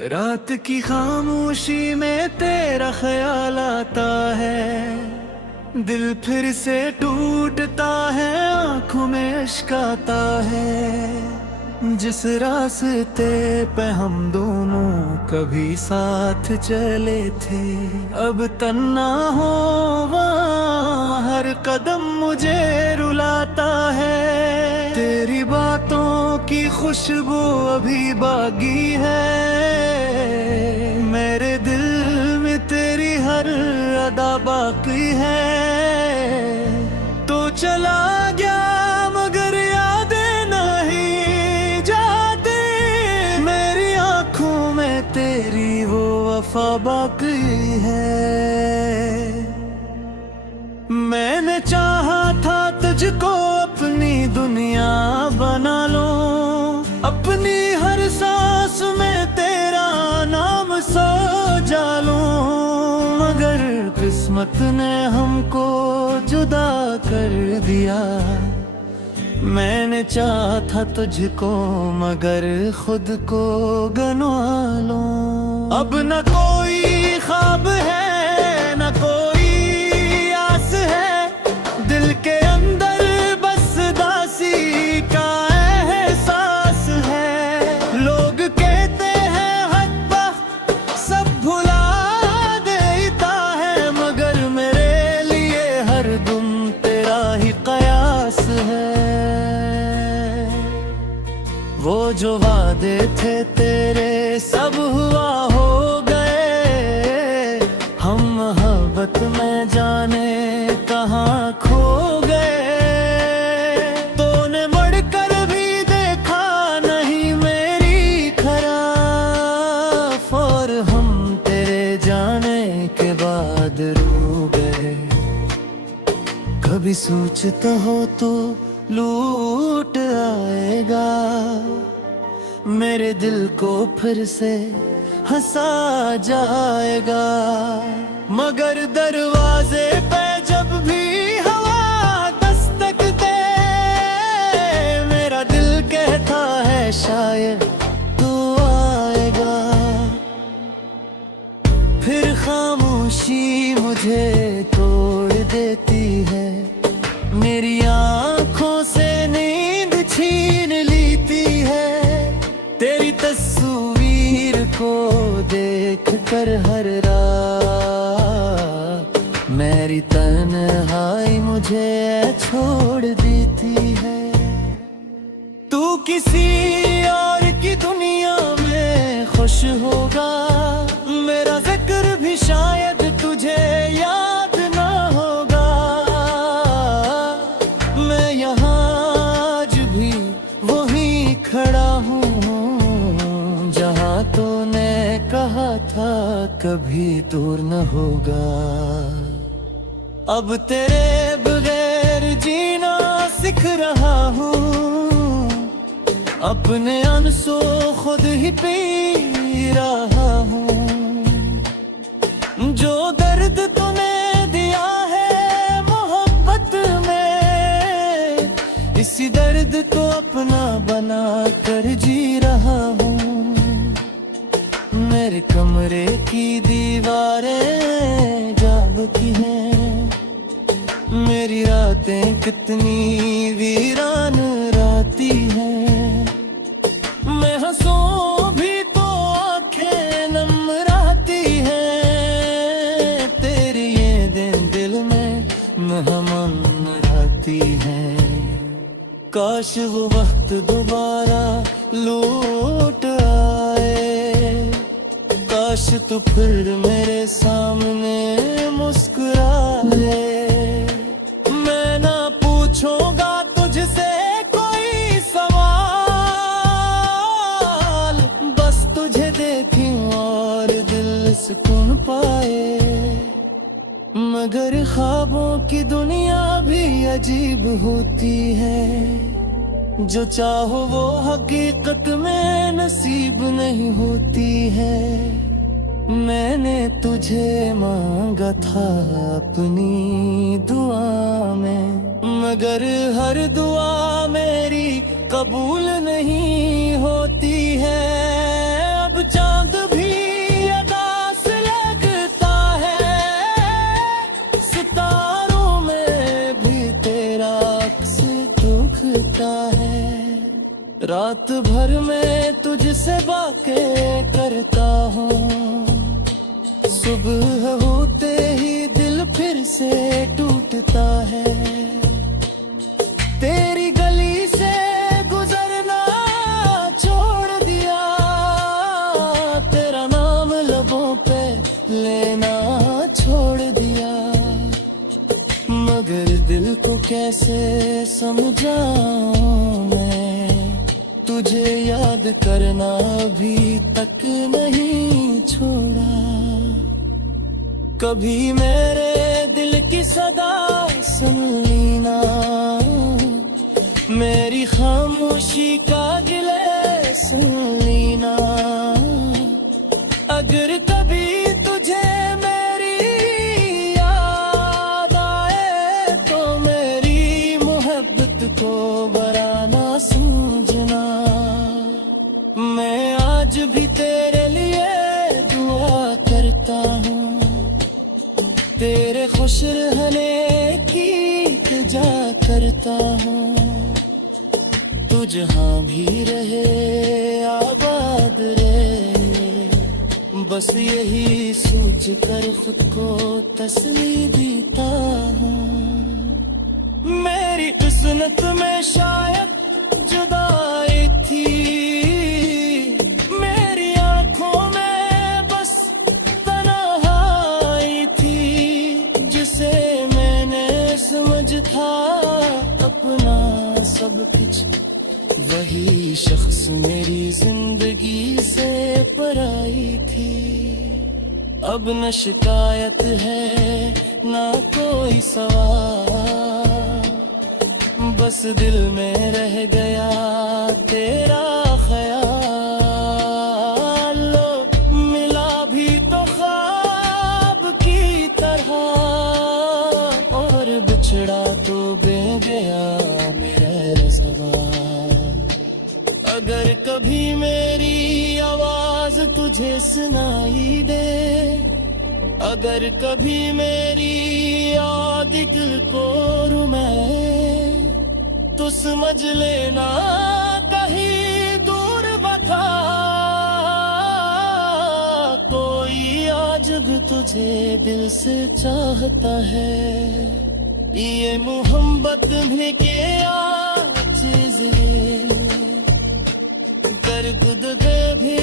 रात की खामोशी में तेरा ख्याल आता है, दिल फिर से टूटता है, आंखों में अश्क आता है। जिस रास्ते पे हम दोनों कभी साथ चले थे, अब तन्हा हो वहाँ हर कदम मुझे रुलाता है। तेरी बातों की खुशबू अभी बाकी है, मेरे दिल में तेरी हर अदा बाकी है। तो चला गया मगर यादें नहीं जाती, मेरी आंखों में तेरी वो वफा बाकी है। मैंने चाहा था तुझको अपनी दुनिया बना लो, अपनी हर सांस में तेरा नाम सजा लूं, मगर किस्मत ने हमको जुदा कर दिया। मैंने चाहा था तुझको मगर खुद को गंवा लूं। अब न कोई ख्वाब है न कोई आस है, दिल के अंदर बस दासी का एहसास है। लोग कहते हैं हद वक्त सब भुला देता है, मगर मेरे लिए हर दम तेरा ही कयास है। वो जो वादे थे तेरे सब हुआ हो गए, हम मोहब्बत में जाने कहाँ खो गए। तूने मुड़कर भी देखा नहीं मेरी खराफ, और हम तेरे जाने के बाद रो गए। कभी सोचता हो तो लूट आएगा, मेरे दिल को फिर से हंसा जाएगा। मगर दरवाजे पे जब भी हवा दस्तक दे, मेरा दिल कहता है शायद तू आएगा। फिर खामोशी मुझे तोड़ देती है, मेरी आंखों से नींद छीन लेती है। तेरी तस्वीर को देख कर हर रात मेरी तन्हाई मुझे छोड़ देती है। तू किसी और की दुनिया में खुश होगा, मेरा जिक्र भी शायद तुझे याद ना होगा। मैं यहाँ आज भी वहीं खड़ा हूँ जहाँ तूने कहा था कभी दूर न होगा। अब तेरे बगैर जीना सीख रहा हूँ, अपने आंसू खुद ही पी रहा हूँ। जो दर्द तूने दिया है मोहब्बत में, इसी दर्द को अपना बना कर जी रहा हूँ। मेरे कमरे की दीवारें जाग की हैं, मेरी रातें कितनी वीरान राती हैं। मैं हंसूं भी तो आंखें नम रहती हैं, तेरी ये दिल में मेहमान रहती हैं। काश वो वक्त दोबारा लौट आए, काश तू फिर मेरे सामने मुस्कुरा ले। मैं ना पूछूंगा तुझसे कोई सवाल, बस तुझे देखूं और दिल सुकून पाए। मगर ख्वाबों की दुनिया भी अजीब होती है, जो चाहो वो हकीकत में नसीब नहीं होती है। मैंने तुझे मांगा था अपनी दुआ में, मगर हर दुआ मेरी कबूल नहीं होती है। अब चांद भी रात भर मैं तुझसे बातें करता हूँ, सुबह होते ही दिल फिर से टूटता है। तेरी गली से गुजरना छोड़ दिया, तेरा नाम लबों पे लेना छोड़ दिया, मगर दिल को कैसे समझाऊं मैं, तुझे याद करना अभी तक नहीं छोड़ा। कभी मेरे दिल की सदा सुन लीना, मेरी खामोशी का गिले सुन लीना। अगर कभी तुझे मेरी याद आए तो मेरी मोहब्बत को बड़ा ना समझना। मैं आज भी तेरे लिए दुआ करता हूँ, तेरे खुश रहने की इल्तिजा करता हूँ। तू जहाँ भी रहे आबाद रहे, बस यही सोच कर खुद को तसल्ली देता हूँ। मेरी किस्मत में शायद जुदाई थी, मेरी आंखों में बस तन्हाई थी, जिसे मैंने समझ था अपना सब कुछ, वही शख्स मेरी जिंदगी से पराई थी। अब न शिकायत है ना कोई सवाल, बस दिल में रह गया तेरा ख्याल। लो मिला भी तो ख्वाब की तरह, और बिछड़ा तो बे गया मेरा ज़बान। अगर कभी मेरी आवाज तुझे सुनाई दे, अगर कभी मेरी याद दिल को रुलाए, तो समझ लेना कहीं दूर बता कोई आज भी तुझे दिल से चाहता है। ये मोहब्बत में क्या चीज़ें दर्द दे भी